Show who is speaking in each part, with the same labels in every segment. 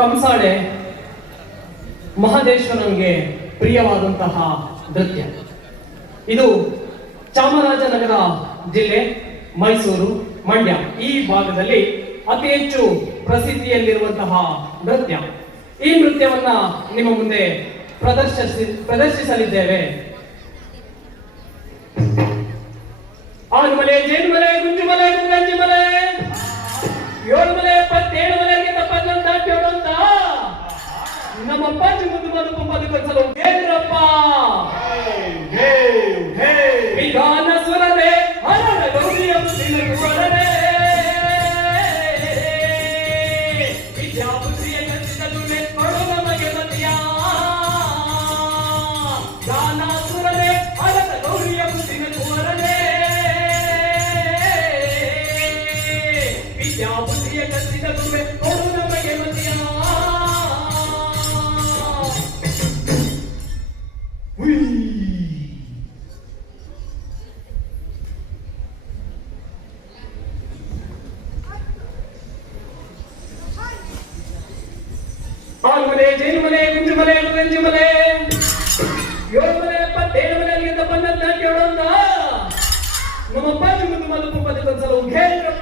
Speaker 1: ಕಂಸಾಳೆ ಮಹದೇಶ್ವರನಿಗೆ ಪ್ರಿಯವಾದಂತಹ ನೃತ್ಯ. ಇದು ಚಾಮರಾಜನಗರ ಜಿಲ್ಲೆ ಮೈಸೂರು ಮಂಡ್ಯ. ಈ ಭಾಗದಲ್ಲಿ ಅತಿ ಹೆಚ್ಚು ಪ್ರಸಿದ್ಧಿಯಲ್ಲಿರುವಂತಹ ನೃತ್ಯ. ಈ ನೃತ್ಯವನ್ನ ನಿಮ್ಮ ಮುಂದೆ ಪ್ರದರ್ಶಿಸಿ, ಪ್ರದರ್ಶಿಸಲಿದ್ದೇವೆ. ಆಡುಮಲೆ, ಜೇನುಮಲೆ, ಗುಂಜುಮಲೆ Mujer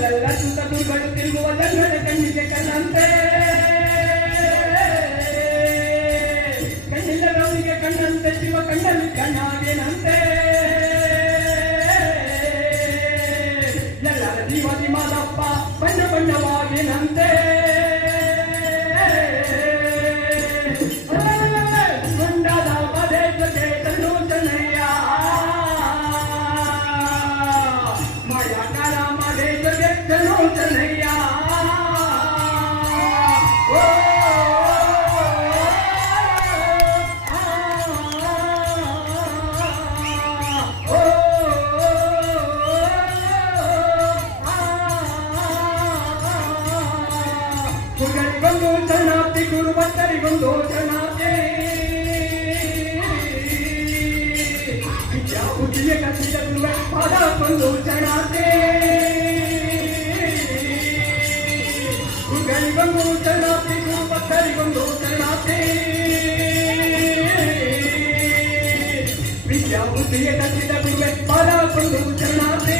Speaker 1: चल रहा तू तो बड़ी तेरे को वजह से कहीं దివ్య కక్షలు పదములు చడాతే గైవంగు చడాతే గోప గైవంగు చడాతే విద్యావు దివ్య కక్షలు పదములు చడాతే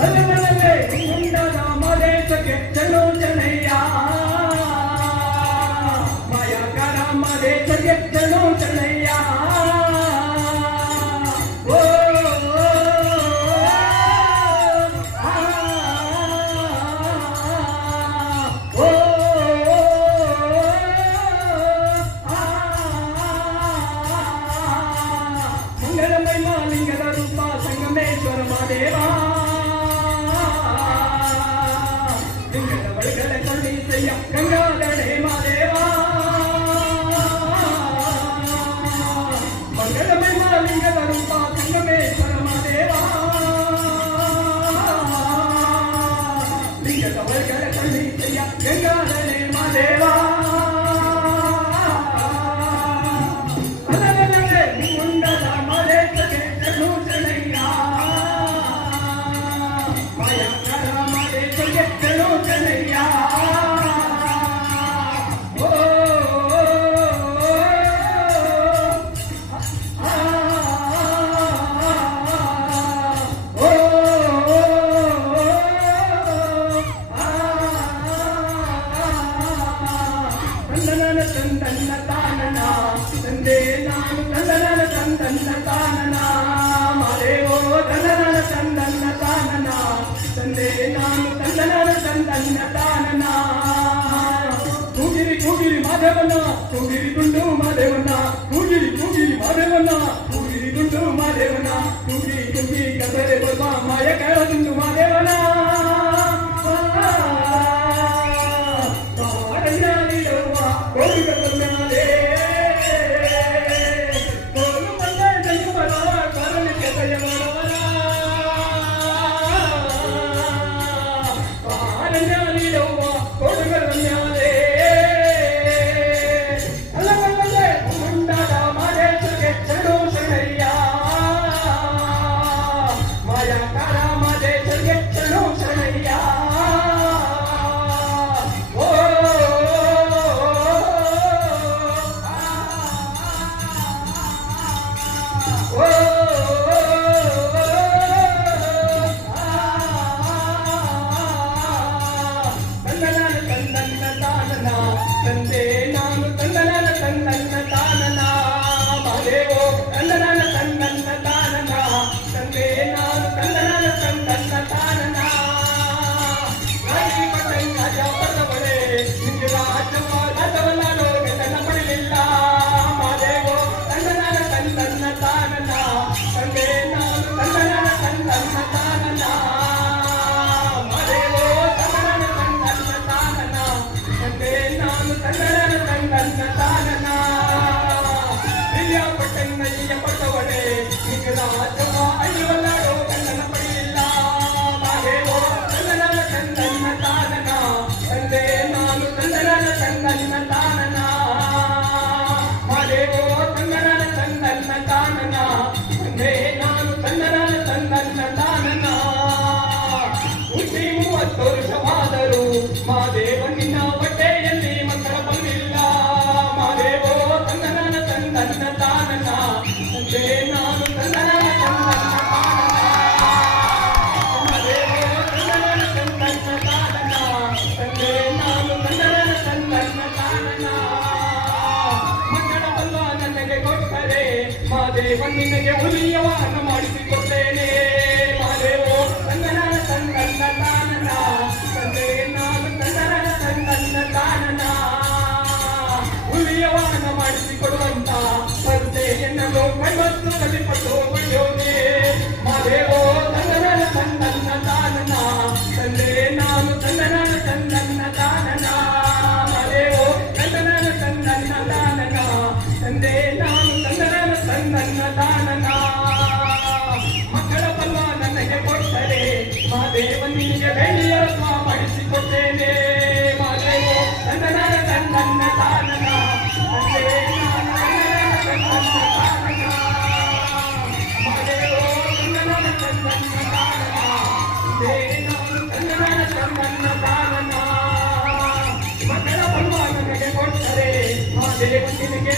Speaker 1: అలమలలే ముండగా మరే చకే చలో Mahadeva. தந்தன்ன தானனா தந்தே நான் தந்தன தந்தன்ன தானனா மாதேவோ தந்தன தந்தன்ன தானனா தந்தே நான் தந்தன தந்தன்ன தானனா கூகிரி கூகிరి మాదేవన్న కూగిరి గుండు మాదేవన్న కూగిరి కూగిరి మాదేవన్న కూగిరి గుండు మాదేవన్న కూగిరి కూగిరి కదరే బొల్మా మాయ కరదుండు మాదేవన్నా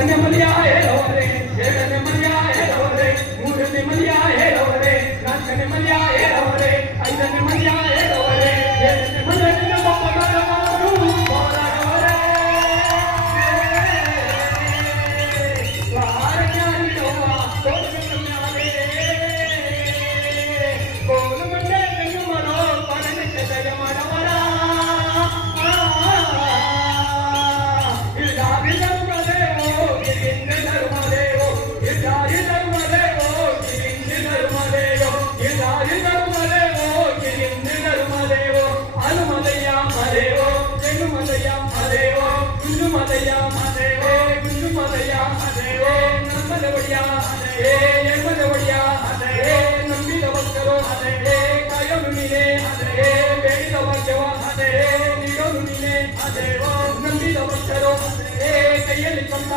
Speaker 1: ನೆಮ್ಮದಿಯಾಯ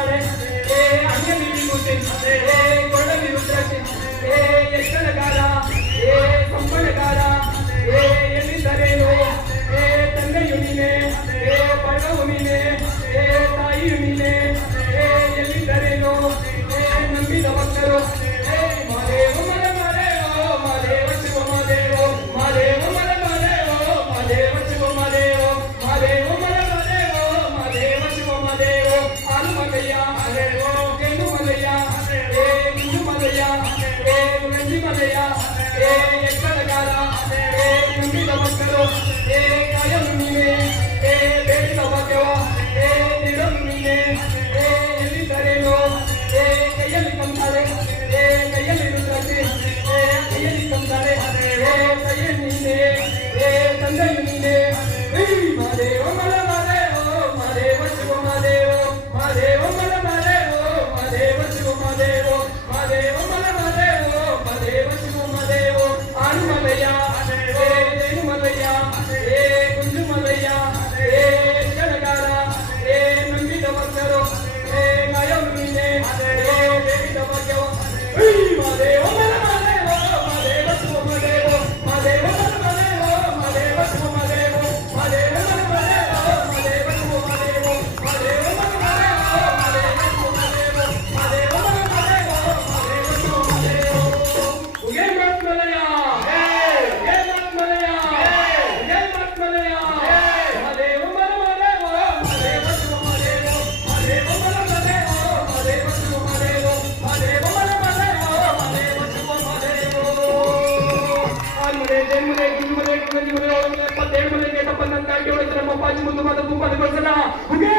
Speaker 1: Yeah, yeah, yeah, yeah, yeah, yeah, yeah, yeah, yeah, yeah, yeah, yeah, yeah, Bapak Ibu tempat tempat di sana. Bukan